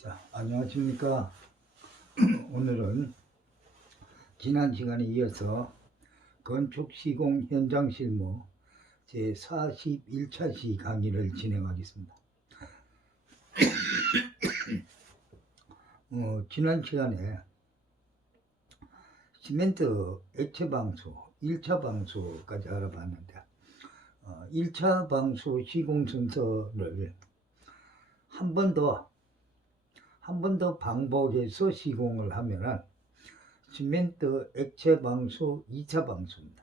자, 안녕하십니까. 오늘은 지난 시간에 이어서 건축 시공 현장 실무 제 41차 시 강의를 진행하겠습니다. 어, 지난 시간에 시멘트 액체 방수 1차 방수까지 알아봤는데 어, 1차 방수 시공 순서를 한 번 더 한 번 더 반복해서 시공을 하면은 시멘트 액체 방수 2차 방수입니다.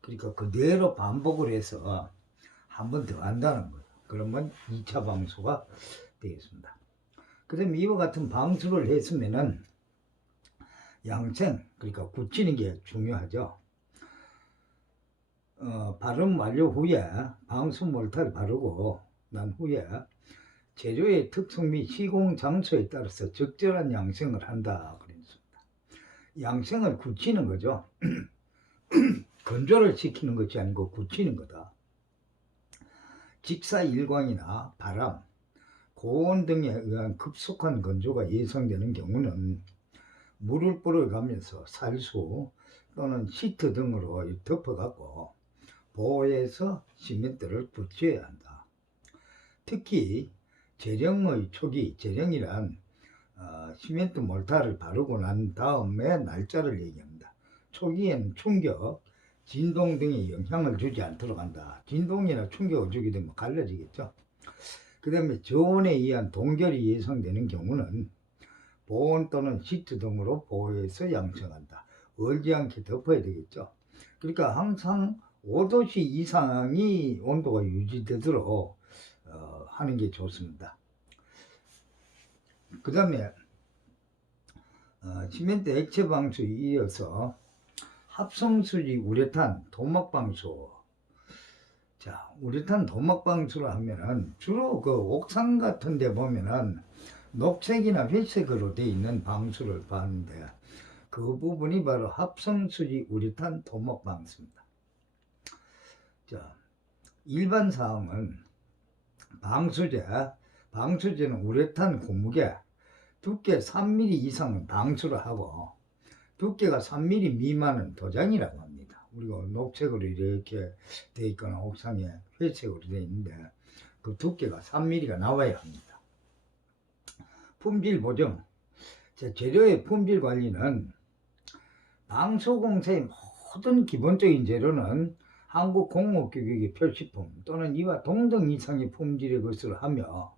그러니까 그대로 반복을 해서 한 번 더 한다는 거예요. 그러면 2차 방수가 되겠습니다. 그다음에 이와 같은 방수를 했으면은 양생 그러니까 굳히는 게 중요하죠. 어, 발음 완료 후에 방수 몰타를 바르고 난 후에 재료의 특성 및 시공 장소에 따라서 적절한 양생을 한다 그랬습니다. 양생을 굳히는 거죠. 건조를 시키는 것이 아니고 굳히는 거다. 직사 일광이나 바람, 고온 등에 의한 급속한 건조가 예상되는 경우는 물을 뿌려가면서 살수 또는 시트 등으로 덮어갖고 보호해서 시멘트를 붙여야 한다. 특히 재령의 초기, 재령이란 어, 시멘트 몰타를 바르고 난 다음에 날짜를 얘기합니다. 초기에는 충격, 진동 등에 영향을 주지 않도록 한다. 진동이나 충격을 주게 되면 갈라지겠죠. 그 다음에 저온에 의한 동결이 예상되는 경우는 보온 또는 시트 등으로 보호해서 양성한다. 얼지 않게 덮어야 되겠죠. 그러니까 항상 5도씨 이상이 온도가 유지되도록 어, 하는 게 좋습니다. 그 다음에 어, 시멘트 액체 방수에 이어서 합성수지 우레탄 도막 방수 자 우레탄 도막 방수를 하면은 주로 그 옥상 같은 데 보면은 녹색이나 회색으로 돼 있는 방수를 봤는데 그 부분이 바로 합성수지 우레탄 도막 방수입니다 자 일반 사항은 방수제 방수제는 우레탄 고무게 두께 3mm 이상은 방수를 하고 두께가 3mm 미만은 도장이라고 합니다. 우리가 녹색으로 이렇게 돼 있거나 옥상에 회색으로 돼 있는데 그 두께가 3mm가 나와야 합니다. 품질. 자, 재료의 품질 관리는 방수공사의 모든 기본적인 재료는 한국 공업교육의 표시품 또는 이와 동등 이상의 품질의 것을 하며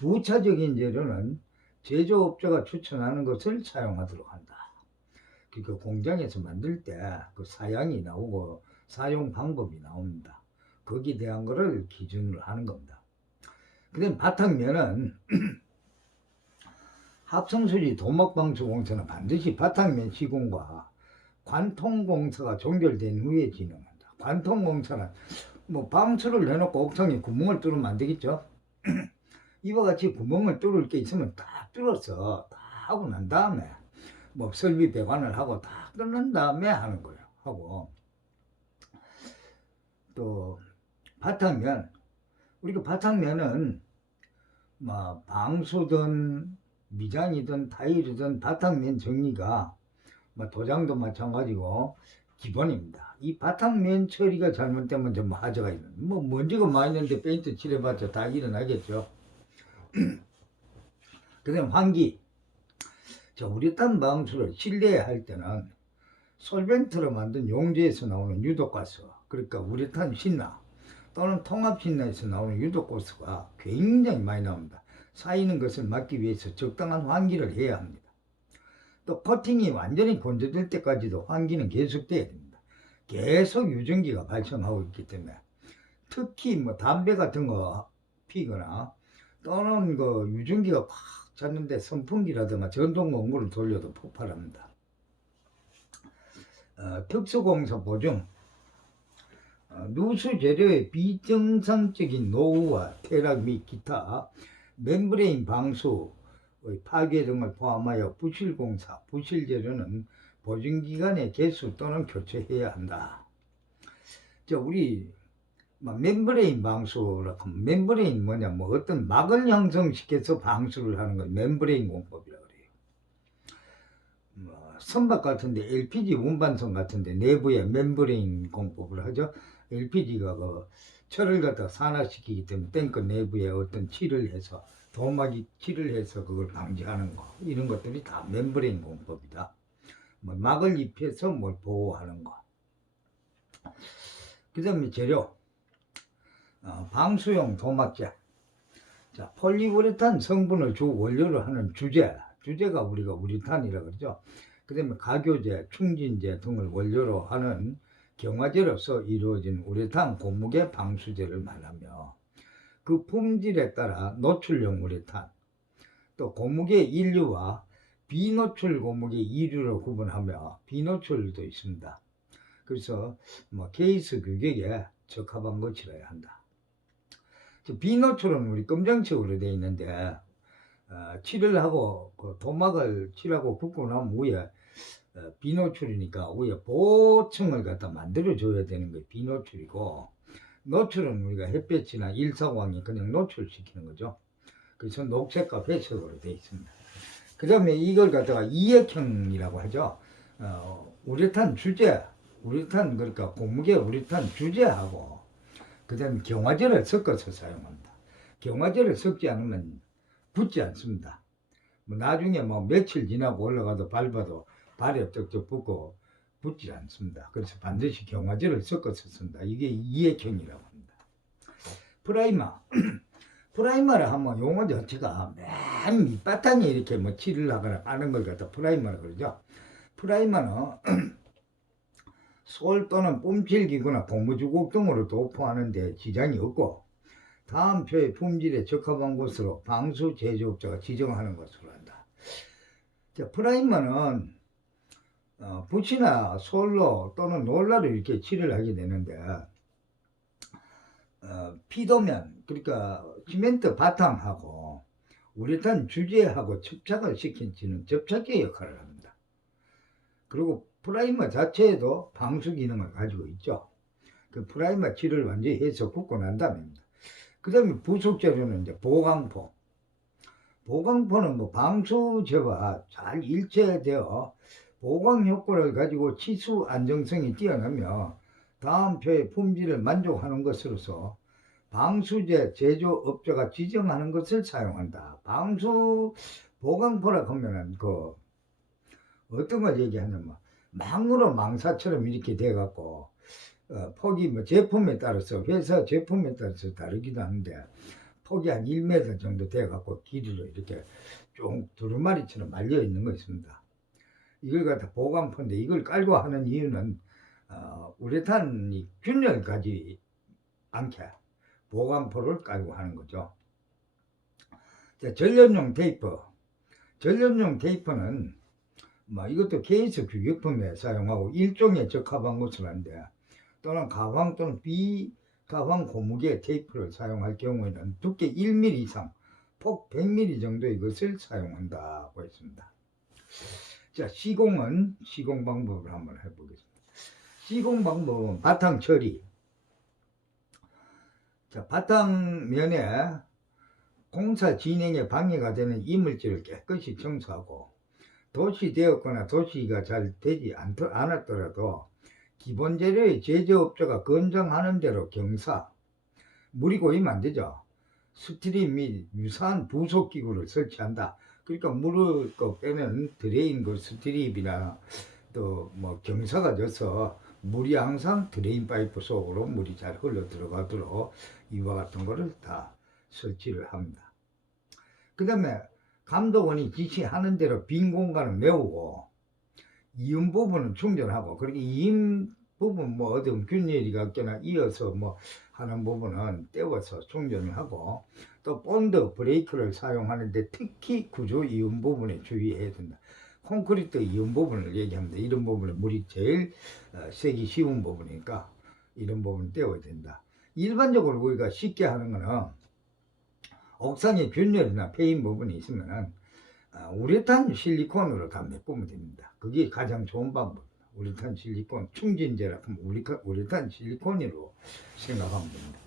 부차적인 재료는 제조업자가 추천하는 것을 사용하도록 한다. 그러니까 공장에서 만들 때 그 사양이 나오고 사용 방법이 나옵니다. 거기에 대한 거를 기준으로 하는 겁니다. 그다음 바탕면은 합성수지 도막방수공사는 반드시 바탕면 시공과 관통공사가 종결된 후에 진행한다. 관통공사는 뭐 방수를 해놓고 옥상에 구멍을 뚫으면 안 되겠죠. 이와 같이 구멍을 뚫을 게 있으면 다 뚫어서 다 하고 난 다음에 뭐 설비 배관을 하고 다 끝난 다음에 하는 거예요. 하고 또 바탕면 우리가 바탕면은 뭐 방수든 미장이든 타일이든 바탕면 정리가 뭐 도장도 마찬가지고 기본입니다. 이 바탕면 처리가 잘못되면 좀 하자가 있는 뭐 먼지가 많이 있는데 페인트 칠해봤자 다 일어나겠죠. 그 다음 환기 자, 우레탄 방수를 실내에 할 때는 솔벤트로 만든 용제에서 나오는 유독가스 그러니까 우레탄 신나 또는 통합 신나에서 나오는 유독가스가 굉장히 많이 나옵니다. 쌓이는 것을 막기 위해서 적당한 환기를 해야 합니다. 또 코팅이 완전히 건조될 때까지도 환기는 계속돼야 됩니다. 계속 유전기가 발생하고 있기 때문에 특히 뭐 담배 같은 거 피거나 또는 그 유전기가 꽉 찼는데 선풍기라든가 전동 공구를 돌려도 폭발합니다. 어, 특수공사 보증 어, 누수 재료의 비정상적인 노후와 퇴락 및 기타 멤브레인 방수 파괴 등을 포함하여 부실 공사, 부실 재료는 보증기간의 개수 또는 교체해야 한다. 자, 우리 막 멤브레인 방수라고 멤브레인 뭐냐 뭐 어떤 막을 형성시켜서 방수를 하는 걸 멤브레인 공법이라고 그래요. 뭐 선박 같은데 LPG 운반선 같은데 내부에 멤브레인 공법을 하죠. LPG가 그 철을 갖다 산화시키기 때문에 탱크 내부에 어떤 칠을 해서 도막이 칠을 해서 그걸 방지하는 거 이런 것들이 다 멤브레인 공법이다. 뭐 막을 입혀서 뭘 보호하는 거. 그 다음에 재료. 어, 방수용 도막재. 자, 폴리우레탄 성분을 주 원료로 하는 주재. 주재가 우리가 우리탄이라 그러죠. 그 다음에 가교제, 충진제 등을 원료로 하는 경화제로서 이루어진 우레탄 고무계 방수제를 말하며 그 품질에 따라 노출용 우레탄, 또 고무계 인류와 비노출 고무계 이류로 구분하며 비노출도 있습니다. 그래서 뭐 케이스 규격에 적합한 것이라야 한다. 저 비노출은 우리 검정색으로 되어 있는데 어, 칠을 하고 그 도막을 칠하고 굽고 나면 위에 어, 비노출이니까 위에 보층을 갖다 만들어 줘야 되는 게 비노출이고 노출은 우리가 햇볕이나 일사광이 그냥 노출시키는 거죠. 그래서 녹색과 회색으로 되어 있습니다. 그 다음에 이걸 갖다가 이액형이라고 하죠. 어, 우레탄 주제, 우레탄 그러니까 고무계 우레탄 주제하고 그 다음에 경화제를 섞어서 사용합니다. 경화제를 섞지 않으면 붙지 않습니다. 뭐 나중에 뭐 며칠 지나고 올라가도 밟아도 발에 쩍쩍 붙고 붙지 않습니다. 그래서 반드시 경화제를 섞어서 쓴다. 이게 이액형이라고 합니다. 프라이머. 프라이머를 하면 용어 자체가 맨 밑바탕에 이렇게 뭐 칠을 하거나 하는 걸 갖다 프라이머라 그러죠. 프라이머는 솔 또는 뿜칠기구나 고무주곡 등으로 도포하는데 지장이 없고 다음 표의 품질에 적합한 곳으로 방수 제조업자가 지정하는 것으로 한다. 자, 프라이머는 어, 붓이나 솔로 또는 롤러로 이렇게 칠을 하게 되는데 어, 피도면 그러니까 시멘트 바탕하고 우레탄 주제하고 접착을 시키는 접착제 역할을 합니다. 그리고 프라이머 자체에도 방수 기능을 가지고 있죠. 그 프라이머 칠을 완전히 해서 굽고 난 다음입니다. 그 다음에 부속 재료는 이제 보강포. 보강포는 뭐 방수제와 잘 일체되어 보강 효과를 가지고 치수 안정성이 뛰어나며 다음 표의 품질을 만족하는 것으로서 방수제 제조업자가 지정하는 것을 사용한다. 방수 보강포라 하면은 그 어떤 걸 얘기하냐면 망으로 망사처럼 이렇게 돼갖고 어, 폭이 뭐 제품에 따라서 회사 제품에 따라서 다르기도 하는데 폭이 한 1m 정도 돼갖고 길이로 이렇게 쭉 두루마리처럼 말려 있는 거 있습니다. 이걸 갖다 보관포인데 이걸 깔고 하는 이유는 어, 우레탄이 균열 가지 않게 보관포를 깔고 하는 거죠. 자, 전련용 테이프. 전련용 테이프는 뭐 이것도 케이스 규격품에 사용하고 일종의 적합한 하는데 또는 가황 또는 비가황 고무계 테이프를 사용할 경우에는 두께 1mm 이상, 폭 100mm 정도의 것을 사용한다고 했습니다. 자, 시공은 시공 방법을 한번 해보겠습니다. 시공 방법은 바탕 처리. 자, 바탕면에 공사 진행에 방해가 되는 이물질을 깨끗이 청소하고 도시되었거나 도시가 잘 되지 않, 않았더라도 기본 재료의 제조업자가 건정하는 대로 경사, 물이 고이면 안 되죠. 스트림 및 유사한 부속기구를 설치한다. 그러니까 물을 그 빼는 드레인 그 스트립이나 또 뭐 경사가 져서 물이 항상 드레인 파이프 속으로 물이 잘 흘러 들어가도록 이와 같은 거를 다 설치를 합니다. 그 다음에 감독원이 지시하는 대로 빈 공간을 메우고 이음 부분은 충전하고 그렇게 이음 부분 뭐 어디 균열이 같거나 이어서 뭐 하는 부분은 떼워서 충전을 하고 또 본드 브레이크를 사용하는데 특히 구조 이음 부분에 주의해야 된다. 콘크리트 이음 부분을 얘기합니다. 이런 부분에 물이 제일 어, 세기 쉬운 부분이니까 이런 부분 떼어야 된다. 일반적으로 우리가 쉽게 하는 거는 옥상에 균열이나 패인 부분이 있으면은 아, 우레탄 실리콘으로 다 메꾸면 됩니다. 그게 가장 좋은 방법입니다. 우레탄 실리콘 충진제라 하면 우리카- 우레탄 실리콘으로 생각하면 됩니다.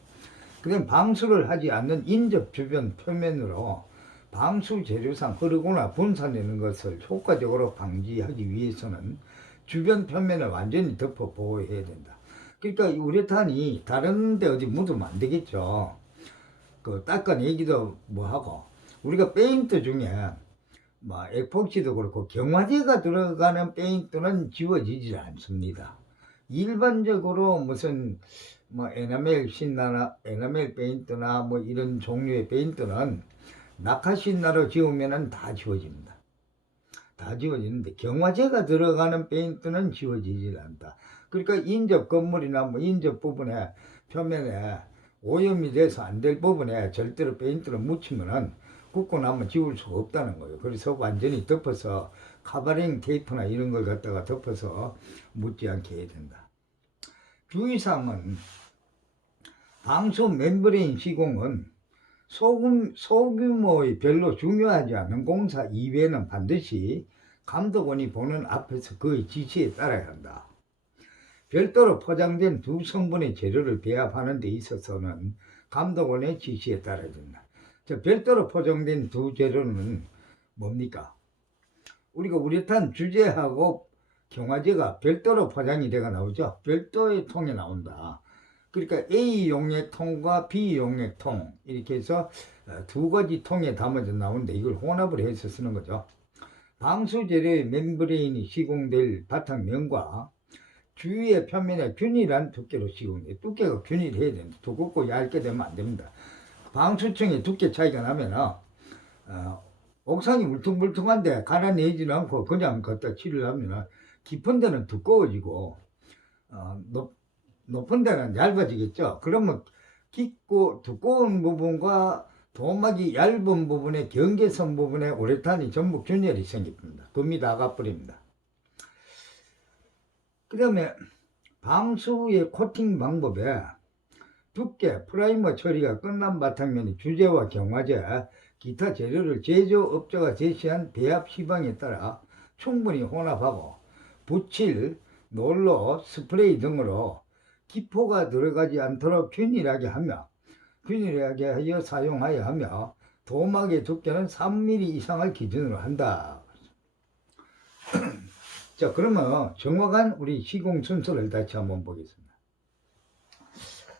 그다음 방수를 하지 않는 인접 주변 표면으로 방수 재료상 흐르거나 분산되는 것을 효과적으로 방지하기 위해서는 주변 표면을 완전히 덮어 보호해야 된다. 그러니까 이 우레탄이 다른 데 어디 묻으면 안 되겠죠. 그 닦아내기도 뭐 하고 우리가 페인트 중에 뭐 에폭시도 그렇고 경화제가 들어가는 페인트는 지워지지 않습니다. 일반적으로 무슨 뭐 에나멜 신나나 에나멜 페인트나 뭐 이런 종류의 페인트는 낙하 신나로 지우면은 다 지워집니다. 다 지워지는데 경화제가 들어가는 페인트는 지워지질 않다. 그러니까 인접 건물이나 뭐 인접 부분에 표면에 오염이 돼서 안 될 부분에 절대로 페인트를 묻히면은 굽고 나면 지울 수가 없다는 거예요. 그래서 완전히 덮어서 카바링 테이프나 이런 걸 갖다가 덮어서 묻지 않게 해야 된다. 주의사항은 방수 멤브레인 시공은 소금, 소규모의 별로 중요하지 않은 공사 이외에는 반드시 감독원이 보는 앞에서 그의 지시에 따라야 한다. 별도로 포장된 두 성분의 재료를 배합하는 데 있어서는 감독원의 지시에 따라야 된다. 자, 별도로 포장된 두 재료는 뭡니까? 우리가 우레탄 주제하고 경화제가 별도로 포장이 돼가 나오죠. 별도의 통에 나온다. 그러니까 A 용액 통과 B 용액 통 이렇게 해서 어, 두 가지 통에 담아져 나오는데 이걸 혼합을 해서 쓰는 거죠. 방수 재료의 멤브레인이 시공될 바탕면과 주위의 표면에 균일한 두께로 시공돼. 두께가 균일해야 된다. 두껍고 얇게 되면 안 됩니다. 방수층의 두께 차이가 나면 어, 옥상이 울퉁불퉁한데 갈아내지는 않고 그냥 갖다 칠을 하면 깊은 데는 두꺼워지고 어, 높, 높은 데는 얇아지겠죠. 그러면 깊고 두꺼운 부분과 도막이 얇은 부분의 경계선 부분에 우레탄이 전부 균열이 생깁니다. 금이 나가버립니다. 그 다음에 방수의 코팅 방법에 두께 프라이머 처리가 끝난 바탕면이 주제와 경화제, 기타 재료를 제조업자가 제시한 배합 시방에 따라 충분히 혼합하고 붓칠, 놀로, 스프레이 등으로 기포가 들어가지 않도록 균일하게 하며 균일하게 하여 사용하여 하며 도막의 두께는 3mm 이상을 기준으로 한다. 자 그러면 정확한 우리 시공 순서를 다시 한번 보겠습니다.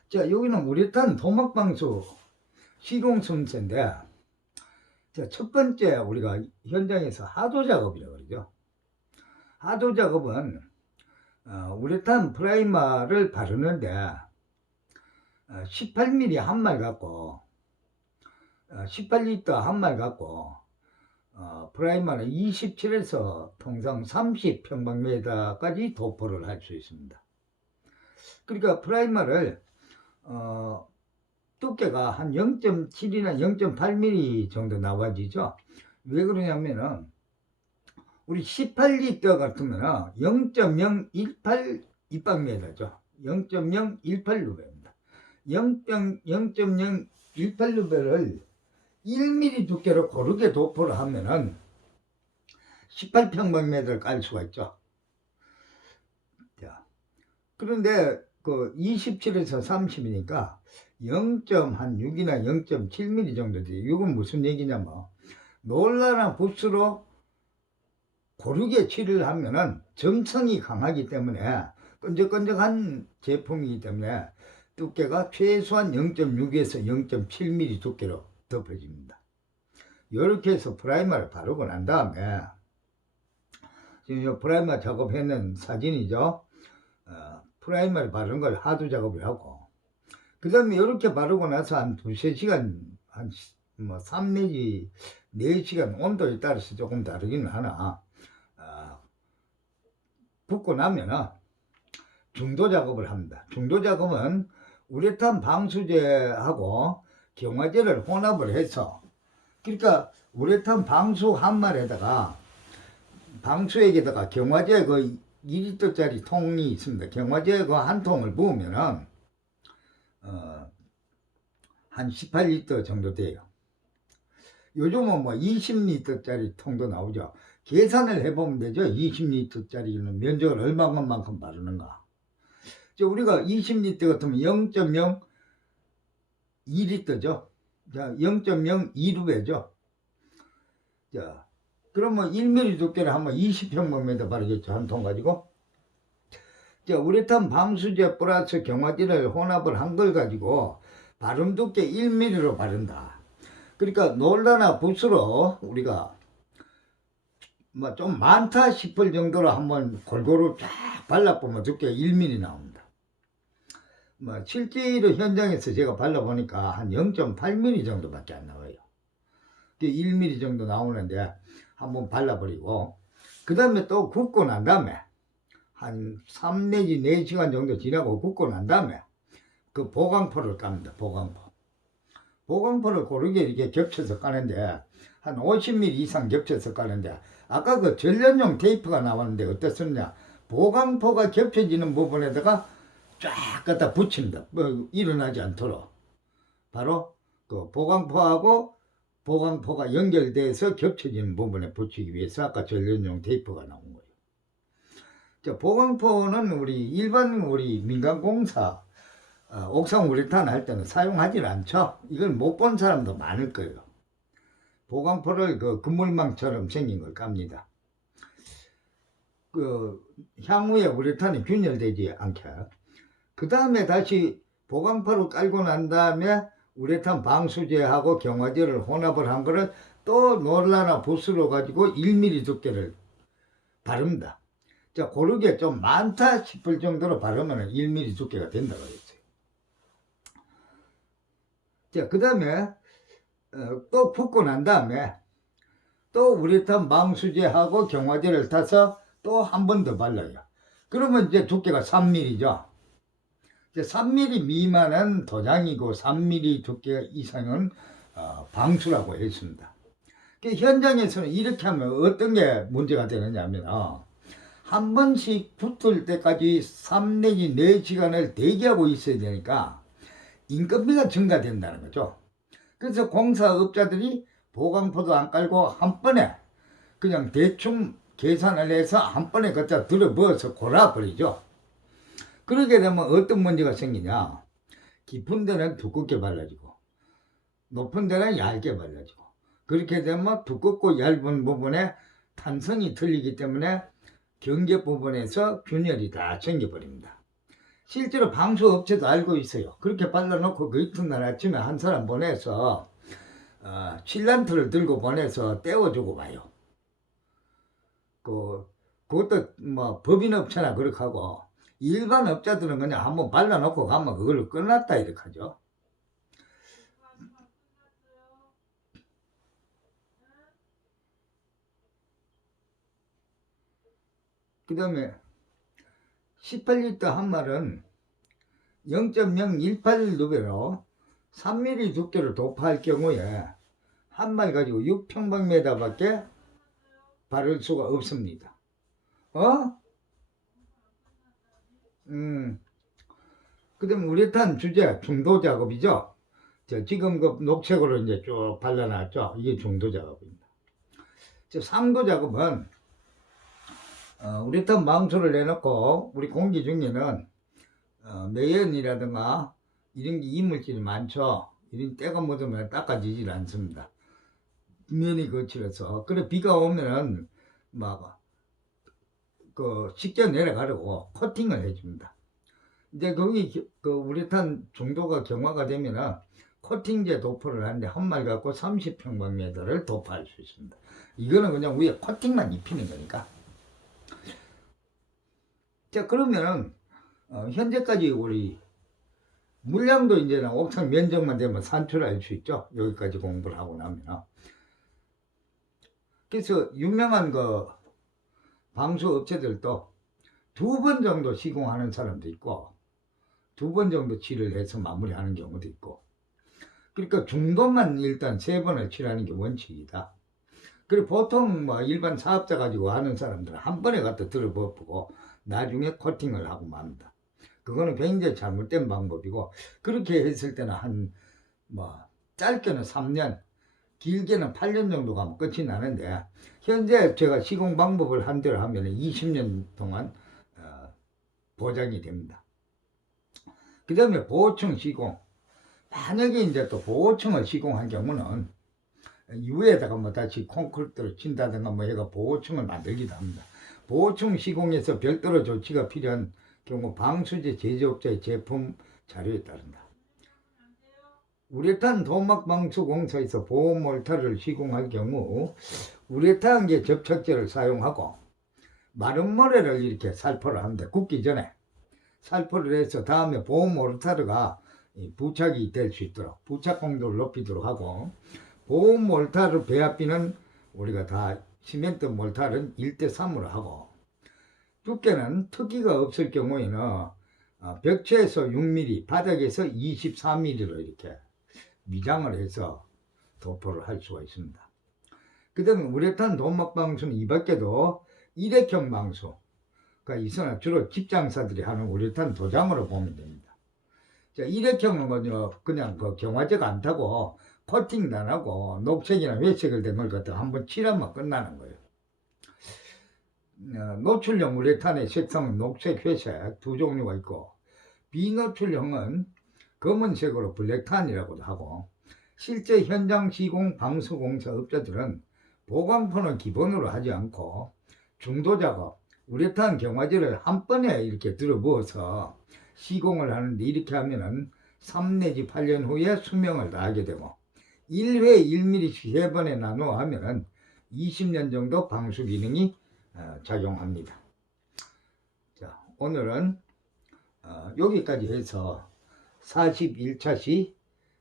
자 여기는 우레탄 도막방수 시공 순서인데 자, 첫 번째 우리가 현장에서 하도 작업이라고 그러죠. 하도 작업은 어, 우레탄 프라이머를 바르는데 어, 18mm 한 말 갖고 어, 18리터 한 말 갖고 어, 프라이머는 27에서 통상 30평방미터까지 도포를 할 수 있습니다. 그러니까 프라이머를 어, 두께가 한 0.7이나 0.8mm 정도 나와지죠. 왜 그러냐면은 우리 18리터 같으면 0.018 입방미터죠. 0.018루베입니다. 0.018루베를 1mm 두께로 고르게 도포를 하면은 18평방미터를 깔 수가 있죠. 자, 그런데 그 27에서 30이니까 0.6이나 0.7mm 정도 돼요. 이건 무슨 얘기냐면 놀라나 붓으로 고르게 칠을 하면은 점성이 강하기 때문에 끈적끈적한 제품이기 때문에 두께가 최소한 0.6에서 0.7mm 두께로 덮어집니다. 이렇게 해서 프라이머를 바르고 난 다음에 지금 이 프라이머 작업했는 사진이죠. 어, 프라이머를 바른 걸 하도 작업을 하고 그 다음에 이렇게 바르고 나서 한 두세 시간 한뭐 3 내지 4시간 온도에 따라서 조금 다르기는 하나 어, 붓고 나면은 중도 작업을 합니다. 중도 작업은 우레탄 방수제하고 경화제를 혼합을 해서 그러니까 우레탄 방수 한 말에다가 방수액에다가 경화제 그 2리터짜리 통이 있습니다. 경화제 그 한 통을 부으면은 어, 한 18리터 정도 돼요. 요즘은 뭐 20리터짜리 통도 나오죠. 계산을 해보면 되죠. 20리터짜리는 면적을 얼마만큼 바르는가. 저 우리가 20리터 같으면 0.0 2리터죠. 자, 0.02루베죠. 자, 그러면 1mm 두께를 하면 20평방미터 바르겠죠. 한 통 가지고. 자, 우레탄 방수제 플러스 경화제를 혼합을 한 걸 가지고 바름 두께 1mm로 바른다. 그러니까 놀라나 붓으로 우리가 뭐 좀 많다 싶을 정도로 한번 골고루 쫙 발라보면 두께가 1mm 나옵니다. 뭐 실제로 현장에서 제가 발라보니까 한 0.8mm 정도밖에 안 나와요. 1mm 정도 나오는데 한번 발라버리고 그 다음에 또 굽고 난 다음에 한 3 내지 4시간 정도 지나고 굽고 난 다음에 그 보강포를 깝니다. 보강포. 보강포를 고르게 이렇게 겹쳐서 까는데 한 50mm 이상 겹쳐서 까는데 아까 그 전련용 테이프가 나왔는데 어떻습니까? 보강포가 겹쳐지는 부분에다가 쫙 갖다 붙입니다. 뭐 일어나지 않도록. 바로 그 보강포하고 보강포가 연결돼서 겹쳐지는 부분에 붙이기 위해서 아까 전련용 테이프가 나온 거예요. 자, 보강포는 우리 일반 우리 민간공사 어, 옥상 우레탄 할 때는 사용하지 않죠. 이걸 못 본 사람도 많을 거예요. 보강포를 그 그물망처럼 생긴 걸 깝니다. 그 향후에 우레탄이 균열되지 않게. 그 다음에 다시 보강포를 깔고 난 다음에 우레탄 방수제하고 경화제를 혼합을 한 거를 또 놀라나 붓으로 가지고 1mm 두께를 바릅니다. 자, 고르게 좀 많다 싶을 정도로 바르면 1mm 두께가 된다고 했어요. 자, 그 다음에 어, 또 붓고 난 다음에 또 우레탄 방수제하고 경화제를 타서 또 한 번 더 발라요. 그러면 이제 두께가 3mm죠. 이제 3mm 미만은 도장이고 3mm 두께 이상은 어, 방수라고 했습니다. 그 현장에서는 이렇게 하면 어떤 게 문제가 되느냐 하면 어, 한 번씩 붙을 때까지 3 내지 4시간을 대기하고 있어야 되니까 인건비가 증가된다는 거죠. 그래서 공사업자들이 보강포도 안 깔고 한 번에 그냥 대충 계산을 해서 한 번에 갖다 들어부어서 골아버리죠. 그러게 되면 어떤 문제가 생기냐. 깊은 데는 두껍게 발라지고 높은 데는 얇게 발라지고 그렇게 되면 두껍고 얇은 부분에 탄성이 틀리기 때문에 경계 부분에서 균열이 다 생겨버립니다. 실제로 방수업체도 알고 있어요. 그렇게 발라놓고 그 이튿날 아침에 한 사람 보내서 어, 칠란트를 들고 보내서 떼어주고 봐요. 그 그것도 뭐 법인업체나 그렇게 하고 일반 업자들은 그냥 한번 발라놓고 가면 그걸로 끝났다 이렇게 하죠. 그 다음에 18리터 한 말은 0.018루베로 3mm 두께를 도파할 경우에 한 말 가지고 6평방미터 밖에 바를 수가 없습니다. 어? 음. 그 다음에 우레탄 주제 중도 작업이죠. 자, 지금 그 녹색으로 이제 쭉 발라놨죠. 이게 중도 작업입니다. 자, 3도 작업은 어, 우레탄 망초를 내놓고 우리 공기 중에는 어, 매연이라든가 이런 게 이물질이 많죠. 이런 때가 묻으면 닦아지질 않습니다. 면이 거칠어서 그래 비가 오면은 막 그 씻겨 내려가려고 코팅을 해줍니다. 이제 거기 기- 그 우레탄 정도가 경화가 되면은 코팅제 도포를 하는데 한 말 갖고 30평방미터를 도포할 수 있습니다. 이거는 그냥 위에 코팅만 입히는 거니까. 자 그러면은 어, 현재까지 우리 물량도 이제는 옥상 면적만 되면 산출할 수 있죠. 여기까지 공부를 하고 나면. 그래서 유명한 그 방수 업체들도 두 번 정도 시공하는 사람도 있고 두 번 정도 칠을 해서 마무리하는 경우도 있고 그러니까 중도만 일단 세 번을 칠하는 게 원칙이다. 그리고 보통 뭐 일반 사업자 가지고 하는 사람들은 한 번에 갖다 들어버리고 나중에 코팅을 하고 맙니다. 그거는 굉장히 잘못된 방법이고 그렇게 했을 때는 한 뭐 짧게는 3년 길게는 8년 정도 가면 끝이 나는데 현재 제가 시공 방법을 한 대로 하면 20년 동안 어, 보장이 됩니다. 그 다음에 보호층 시공. 만약에 이제 또 보호층을 시공한 경우는 이후에다가 뭐 다시 콘크리트를 친다든가 뭐 해가 보호층을 만들기도 합니다. 보호층 시공에서 별도로 조치가 필요한 경우 방수제 제조업자의 제품 자료에 따른다. 우레탄 도막 방수 공사에서 보호 몰타를 시공할 경우 우레탄계 접착제를 사용하고 마른 모래를 이렇게 살포를 합니다. 굽기 전에 살포를 해서 다음에 보호 몰타르가 이 부착이 될 수 있도록 부착 공도를 높이도록 하고 보호 몰타르 배합비는 우리가 다 시멘트 몰타르는 1대 3으로 하고 두께는 특기가 없을 경우에는 어, 벽체에서 6mm, 바닥에서 24mm로 이렇게 미장을 해서 도포를 할 수가 있습니다. 그 다음에 우레탄 도막 방수는 이 밖에도 일회형 방수가 있으나 주로 집장사들이 하는 우레탄 도장으로 보면 됩니다. 자, 일회형은 뭐냐, 그냥 그 경화제가 안 타고 코팅도 안 하고 녹색이나 회색을 된 걸 갖다가 한번 칠하면 끝나는 거예요. 어, 노출형 우레탄의 색상은 녹색, 회색 두 종류가 있고 비노출형은 검은색으로 블랙탄이라고도 하고 실제 현장 시공 방수공사 업자들은 보강포는 기본으로 하지 않고 중도 작업, 우레탄 경화제를 한 번에 이렇게 들어부어서 시공을 하는데 이렇게 하면은 3 내지 8년 후에 수명을 다하게 되고 1회 1mm씩 3번에 나누어 하면은 20년 정도 방수 기능이 어, 작용합니다. 자, 오늘은 어, 여기까지 해서 41차 시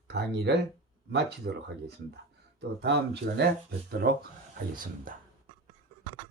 강의를 마치도록 하겠습니다. 또 다음 시간에 뵙도록 하겠습니다.